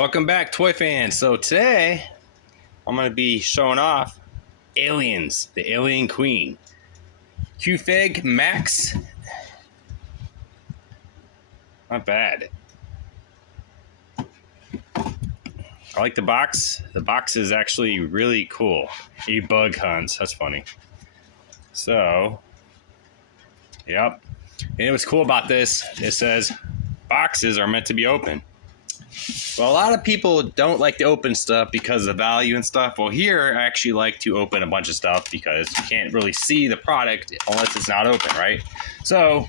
Welcome back, toy fans. So today I'm going to be showing off Aliens, the Alien Queen. Q-Fig Max. Not bad. I like the box. The box is actually really cool. He bug hunts. That's funny. So, yep. And what's cool about this, it says boxes are meant to be open. Well, a lot of people don't like to open stuff because of value and stuff. Well, here I actually like to open a bunch of stuff because you can't really see the product unless it's not open, right? So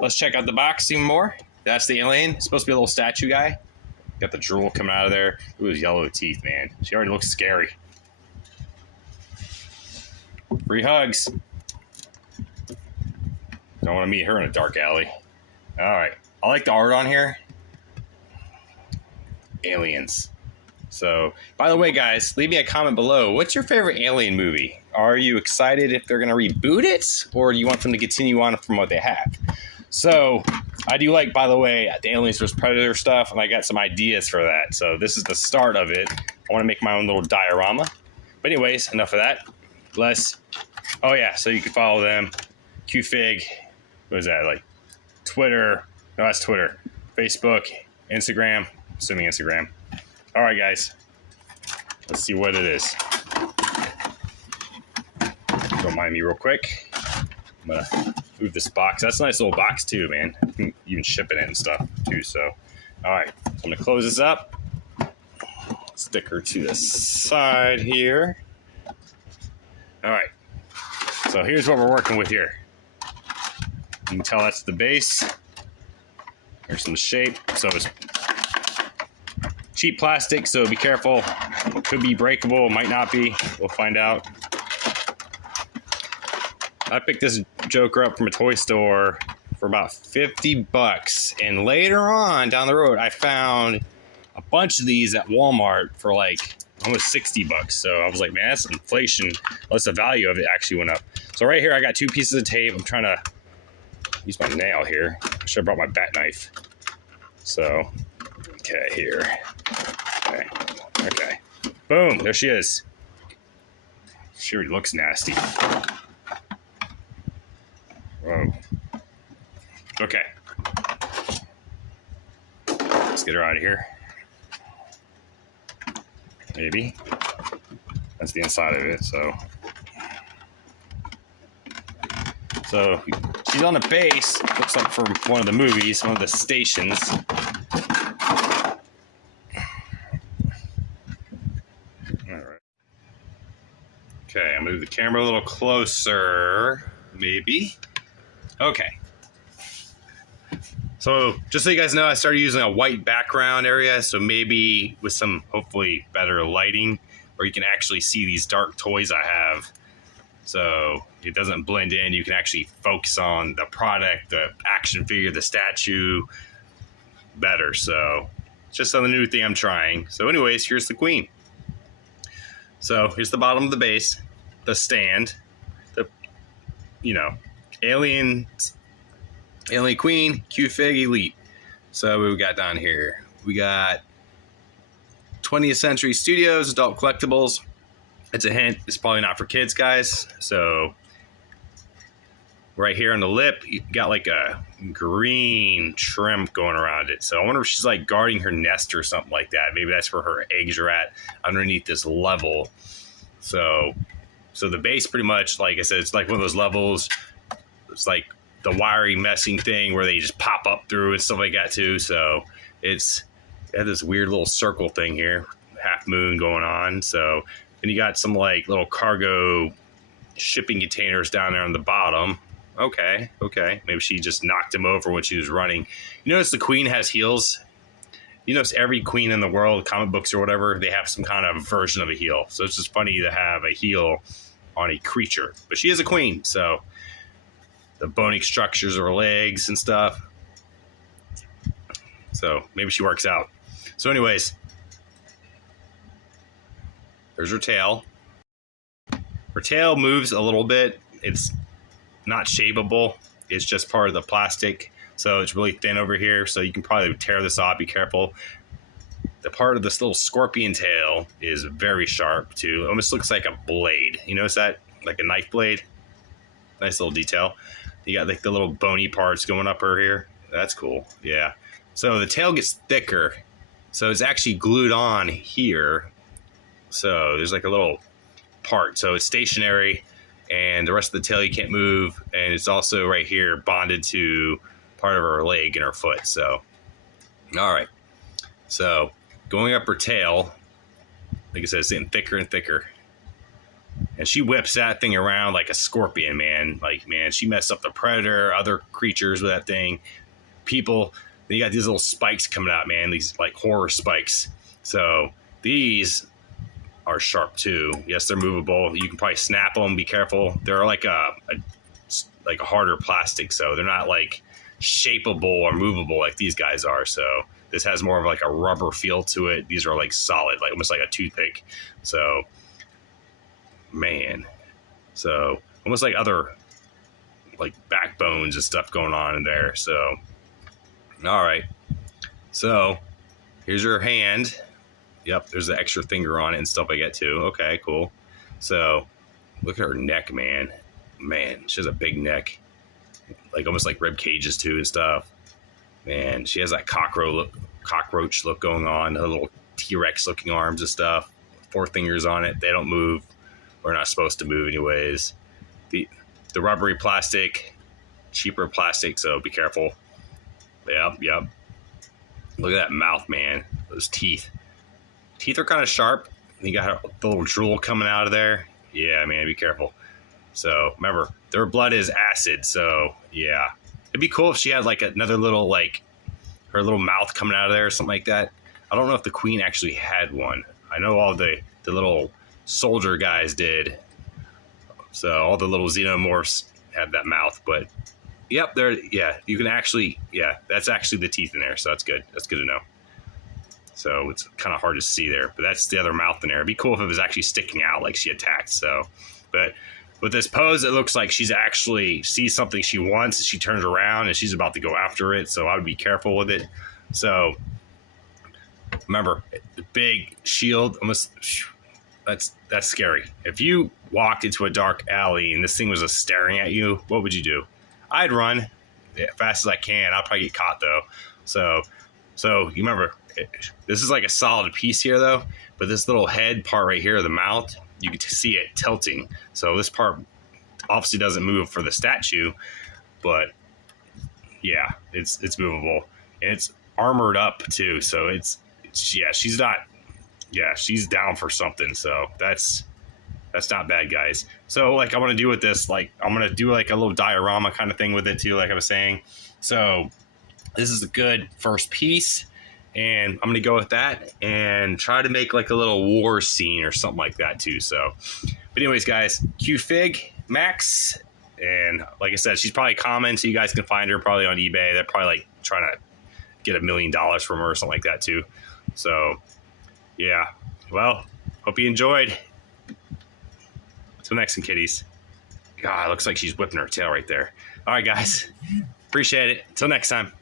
let's check out the box even more. That's the alien. It's supposed to be a little statue guy. Got the drool coming out of there. Ooh, his yellow teeth, man. She already looks scary. Free hugs. Don't want to meet her in a dark alley. All right. I like the art on here. Aliens. So, by the way, guys, leave me a comment below. What's your favorite Alien movie? Are you excited if they're going to reboot it, or do you want them to continue on from what they have? So, I do like, by the way, the Aliens vs. Predator stuff, and I got some ideas for that. So, this is the start of it. I want to make my own little diorama. But anyways, enough of that. Oh yeah, so you can follow them. Q-Fig. What is that, like Twitter? No, that's Twitter. Facebook, Instagram. Assuming Instagram. All right, guys. Let's see what it is. Don't mind me real quick. I'm going to move this box. That's a nice little box, too, man. You can ship it in and stuff, too. So, all right. So I'm going to close this up. Stick her to the side here. All right. So here's what we're working with here. You can tell that's the base. Here's some shape. So it's cheap plastic, so be careful. It could be breakable, might not be. We'll find out. I picked this joker up from a toy store for about 50 bucks. And later on down the road, I found a bunch of these at Walmart for like almost 60 bucks. So I was like, man, that's inflation. Unless the value of it actually went up. So right here, I got 2 pieces of tape. I'm trying to use my nail here. I should have brought my bat knife. So, okay, here. Okay. Boom, there she is. She already looks nasty. Whoa. Okay. Let's get her out of here. Maybe. That's the inside of it, so. So, she's on a base, looks like from one of the movies, one of the stations. Okay, I'll move the camera a little closer, maybe. Okay. So, just so you guys know, I started using a white background area, so maybe with some, hopefully, better lighting, where you can actually see these dark toys I have. So, it doesn't blend in. You can actually focus on the product, the action figure, the statue better. So, it's just a new thing I'm trying. So, anyways, here's the Queen. So, here's the bottom of the base. The stand, Alien Queen, Q-Fig Elite. So what we got down here? We got 20th Century Studios Adult Collectibles. It's a hint. It's probably not for kids, guys. So right here on the lip, you got like a green trim going around it. So I wonder if she's like guarding her nest or something like that. Maybe that's where her eggs are at underneath this level. So the base pretty much, like I said, it's like one of those levels. It's like the wiry messing thing where they just pop up through and stuff like that too. So it had this weird little circle thing here, half moon going on. So then you got some like little cargo shipping containers down there on the bottom. Okay. Maybe she just knocked him over when she was running. You notice the Queen has heels? You notice every Queen in the world, comic books or whatever, they have some kind of version of a heel. So it's just funny to have a heel on a creature. But she is a Queen, so the bony structures of her legs and stuff. So maybe she works out. So anyways, there's her tail. Her tail moves a little bit. It's not shapeable. It's just part of the plastic. So it's really thin over here. So you can probably tear this off. Be careful. the part of this little scorpion tail is very sharp too. It almost looks like a blade. You notice that? Like a knife blade. Nice little detail. You got like the little bony parts going up her here. That's cool. Yeah. So the tail gets thicker. So it's actually glued on here. So there's like a little part. So it's stationary, and the rest of the tail you can't move. And it's also right here bonded to part of her leg and her foot. So, all right. So going up her tail, like I said, it's getting thicker and thicker. And she whips that thing around like a scorpion, man. Like, man, she messed up the predator, other creatures with that thing. People, then you got these little spikes coming out, man. These like horror spikes. So these are sharp too. Yes, they're movable. You can probably snap them. Be careful. They're like a harder plastic, so they're not like shapeable or movable like these guys are. So this has more of like a rubber feel to it. These are like solid, like almost like a toothpick. So, man, so almost like other like backbones and stuff going on in there. So, all right. So here's her hand. Yep, there's an extra finger on it and stuff like that too. Okay, cool. So look at her neck, man. Man, she has a big neck. Like almost like rib cages too and stuff. Man, she has that cockroach look going on. Her little T-Rex looking arms and stuff. 4 fingers on it. They don't move. We're not supposed to move anyways. The rubbery plastic, cheaper plastic, so be careful. Yep. Look at that mouth, man. Those teeth. Teeth are kind of sharp. You got the little drool coming out of there. Yeah, man, be careful. So remember, their blood is acid. So yeah, it'd be cool if she had like another little, like her little mouth coming out of there or something like that. I don't know if the queen actually had one. I know all the little soldier guys did. So all the little xenomorphs have that mouth. But yep, you can actually, that's actually the teeth in there. So that's good. That's good to know. So it's kind of hard to see there, but that's the other mouth in there. It'd be cool if it was actually sticking out like she attacked. So, but with this pose, it looks like she's actually sees something she wants. She turns around and she's about to go after it. So I would be careful with it. So remember, the big shield, almost, that's scary. If you walked into a dark alley and this thing was just staring at you, what would you do? I'd run as fast as I can. I'll probably get caught though. So you remember, this is like a solid piece here though, but this little head part right here, the mouth, you can see it tilting. So this part obviously doesn't move for the statue, but yeah, it's movable and it's armored up too. So she's down for something. So that's not bad, guys. So like I want to do with this, like I'm going to do like a little diorama kind of thing with it too, like I was saying. So this is a good first piece. And I'm going to go with that and try to make like a little war scene or something like that too. So, but anyways, guys, Q-Fig Max. And like I said, she's probably common, so you guys can find her probably on eBay. They're probably like trying to get $1 million from her or something like that too. So, yeah. Well, hope you enjoyed. Till next one, kitties. God, it looks like she's whipping her tail right there. All right, guys. Appreciate it. Till next time.